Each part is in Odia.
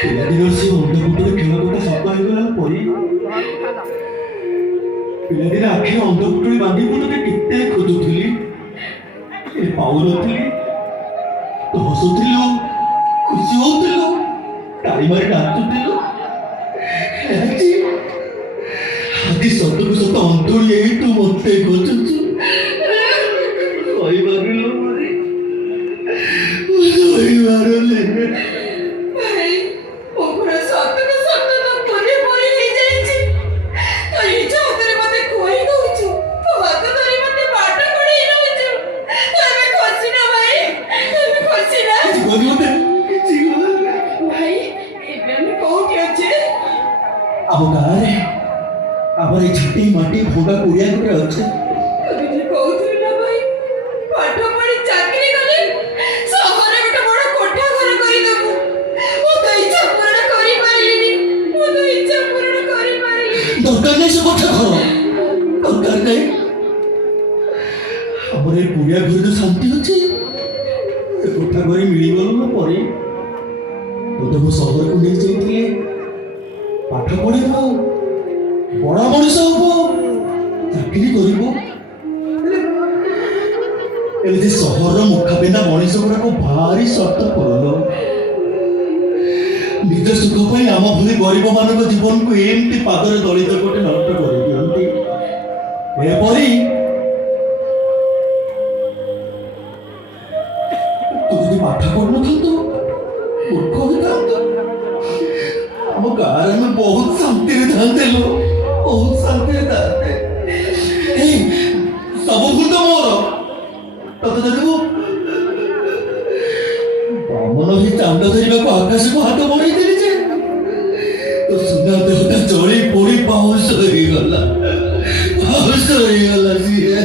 ପିଲାଦିନ ସେ ଅନ୍ଧପୁଟରେ ଖେଳକୁଟା ସଫା ହେଇଗଲା ପରେ ପିଲାଦିନ ଆଖିରେ ଅନ୍ଧପୁଟରେ ବାନ୍ଧି ମୁଁ ତତେ କେତେ ଖୋଜୁଥିଲି ପାଉନଥିଲି। ତୁ ହସୁଥିଲୁ, ଖୁସି ହଉଥିଲୁ, ତାଳି ମାରି ନାଚୁଥିଲୁ। ଆଜି ସତକୁ ସତ ଅନ୍ତରି ହେଇ ତୁ ମତେ ଖୋଜୁଛୁ। କହିପାରିଲୁ କହିପାରିଲେ ଆମ ଗାଁରେ ଆମର ଏଇ ଝାଟି ମାଟି ଭଙ୍ଗା କୁଡ଼ିଆ ଗୋଟେ ଅଛି। ଦରକାର ନାହିଁ ସେ କୋଠା ଘର, ଦରକାର ନାହିଁ। ଆମର ଏଇ କୁଡ଼ିଆ ଘରେ ଯୋଉ ଶାନ୍ତି ଅଛି ସେ କୋଠା ଘରେ ମିଳିଗଲା ପରେ ବୋଧେ ମୁଁ ସହରକୁ ନେଇ ଯାଇଥିଲେ ପାଠ ପଢିବ, ବଡ଼ ମଣିଷ ହବ, ଚାକିରି କରିବ। ହେଲେ ସହରର ମୁଖାପିନ୍ଧା ମଣିଷ ଗୁଡାକ ଭାରି ସ୍ୱାର୍ଥ ପରଲ। ନିଜ ସୁଖ ପାଇଁ ଆମ ଭଳି ଗରିବ ମାନଙ୍କ ଜୀବନକୁ ଏମିତି ପାଦରେ ଦଳିତ ଗୋଟେ ନଷ୍ଟ କରିଦିଅନ୍ତି। ଏପରି ତୁ ଯଦି ପାଠ ପଢୁନଥାନ୍ତୁ, ମୂର୍ଖ ହୋଇଥାନ୍ତୁ, ଆମ ଗାଁରେ ଆମେ ବହୁତ ଶାନ୍ତିରେ ଥାନ୍ତେ, ବହୁତ ଶାନ୍ତିରେ ଥାନ୍ତେ। ସବୁ ଭୁଲ ତ ମୋର। ତତେ ଯଦି ମୁଁ ବାମନ ହିଁ ଚାନ୍ଦ ଧରିବାକୁ ଆକାଶକୁ ହାତ ବଢେଇଥିଲି ଯେ ତ ସୁନା ଦେହଟା ଜଳି ପୋଡ଼ି ପାଉଁଶ ହେଇଗଲା, ପାଉଁଶ ହେଇଗଲା ସିଏ।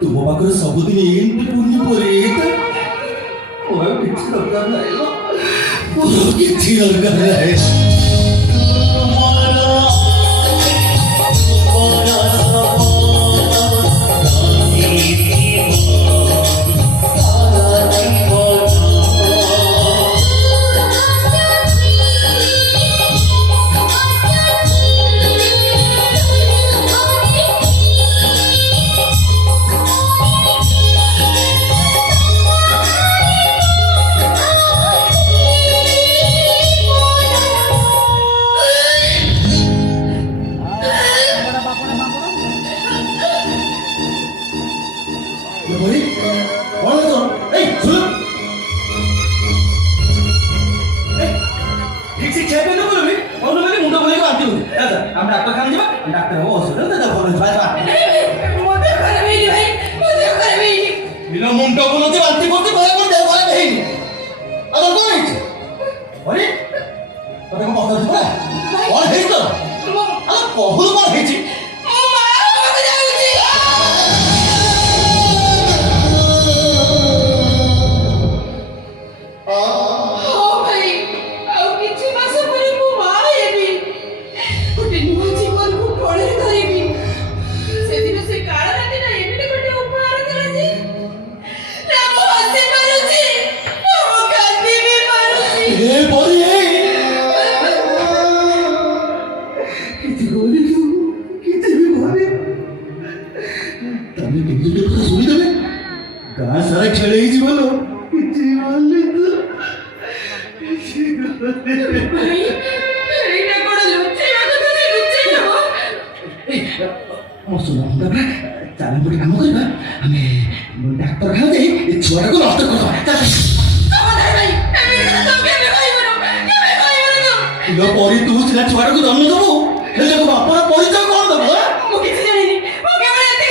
तुम पाखे सबुदिन एमती पुण्य परे किसी दरकार नहीं, किसी दरकार नहीं। मुंडा बोलते बांती करते बड़े बड़े देव वाले नहीं अगर कौन है अरे पता को पता है कौन है तो अरे बहुत कौन है जी सारा खेले ही जीवन हो जीवन ले तो भाई एटा कोड लुच्चे आतो से लुच्चे हो ए मसुन हम चालन पटी काम करबा हमें डॉक्टर खा दे ए छोरा को नष्ट करबा चल समाधान भाई तो केबे भाई बनो केबे भाई बनो लो परी तू सिला छोरा को जन्म दबो हेले को बापा परिचय कोन दबो मु किछि जानिनी मु केबे एते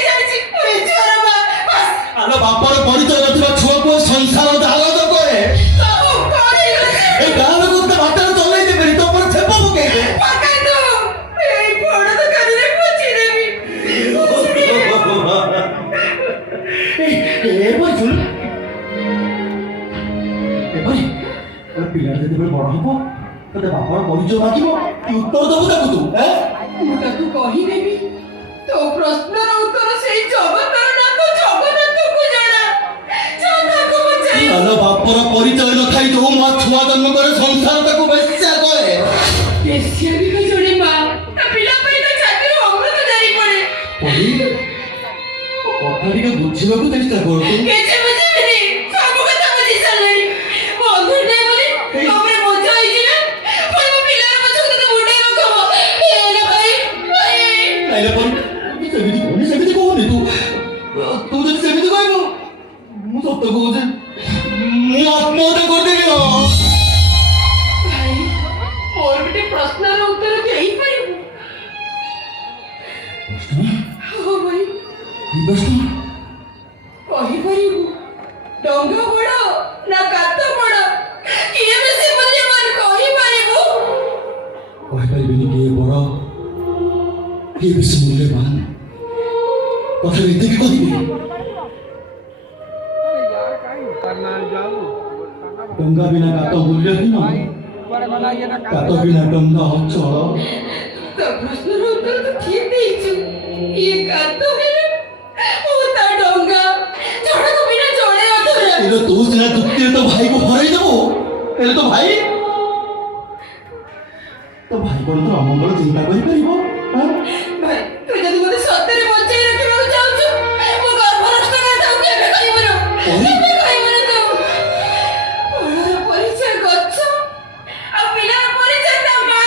ବଡ଼ ହବ ତତେ ବାପାର ପରିଚୟ ମାଗିବ କି ଉତ୍ତର ଦବୁ ତାକୁ ତୁ ମୁଁ ତାକୁ କହିଦେବି ତୋ ପ୍ରଶ୍ନର ଉତ୍ତର ସେଇ ଜଗତରନାଥ ଜଗନ୍ନାଥଙ୍କୁ ଜଣା। ଯା ତାକୁ ପଚାରି। ଆଲୋ ବାପର ପରିଚୟ ନଥାଇ ଯୋଉ ମା ଛୁଆ ଜନ୍ମ କରେ ସଂସାର ତାକୁ ବେଶ୍ୟା କରେ। ବେଶ୍ୟା ବି ତ ଜଣେ ମା ତା ପିଲା ପାଇଁ ତା ଛାତିରୁ ଅମୃତ ଜାରି ପଡେ। କଥା ଟିକେ ବୁଝିବାକୁ ଚେଷ୍ଟା କର। କିଛି ବୁଝିବିନି, ସବୁ କଥା ବୁଝି ସାରିଲାଣି। ବନ୍ଧୁଟେ ବୋଲି ତମେ ବୋଝ ହେଇଛି ନା? ପୁଣି ମୋ ପିଲାର ପଛକୁ ତତେ ମୁଣ୍ଡେଇବାକୁ ହବ। ହେଲେ ଭାଇ ନାଇଁରେ ପରି ସେମିତି କହୁନି ତୁ ଯଦି ସେମିତି କହିବୁ ମୁଁ ସତ କହୁଛି ମୁଁ ଆତ୍ମହତ୍ୟା କରିଦେବି। ଭାଇ ମୋର ଗୋଟେ ପ୍ରଶ୍ନର ଉତ୍ତର ଦେଇପାରିବୁ? ହଁ ଭାଇ କହିପାରିବୁ ଡଙ୍ଗା ବଡ ନା ଗାତ ବଡ? କିଏ ବେଶୀ ମୂଲ୍ୟବାନ କହିପାରିବୁ? କହିପାରିବିନି କିଏ ବଡ କିଏ ବେଶୀ ମୂଲ୍ୟବାନ, ତଥାପି ଏତିକି କହିବି ଡଙ୍ଗା ବିନା ଗାତ ମୂଲ୍ୟହୀନ, ଗାତ ବିନା ଡଙ୍ଗା ଅଚଳ। ତ ପ୍ରଶ୍ନର ଉତ୍ତର ତ ଠିକ ଦେଇଛୁ। ଇଏ ଗାତ ହେଲେ ଓ ତା ଡଙ୍ଗା ଜଣକ ବିନା ଜଣେ ଅଧୁରା। ହେଲେ ତୁ ସିନା ଯୁକ୍ତିରେ ତୋ ଭାଇକୁ ହରାଇ ଦେବୁ, ହେଲେ ତୋ ଭାଇ କଣ ତୋର ଅମଙ୍ଗଳ ଚିନ୍ତା କରିପାରିବ? ଭାଇ ତୁ ଯଦି ମୋତେ ସତରେ ବଞ୍ଚେଇ ରଖିବାକୁ ଚାହୁଁଛୁ ମୋ ଗର୍ଭନଷ୍ଟ କଥା କେବେ କହିବୁନି। କେବେ କହିବୁନି ତୁ? ଫଳର ପରିଚୟ ଗଛ ଆଉ ପିଲାର ପରିଚୟ ତା ମା।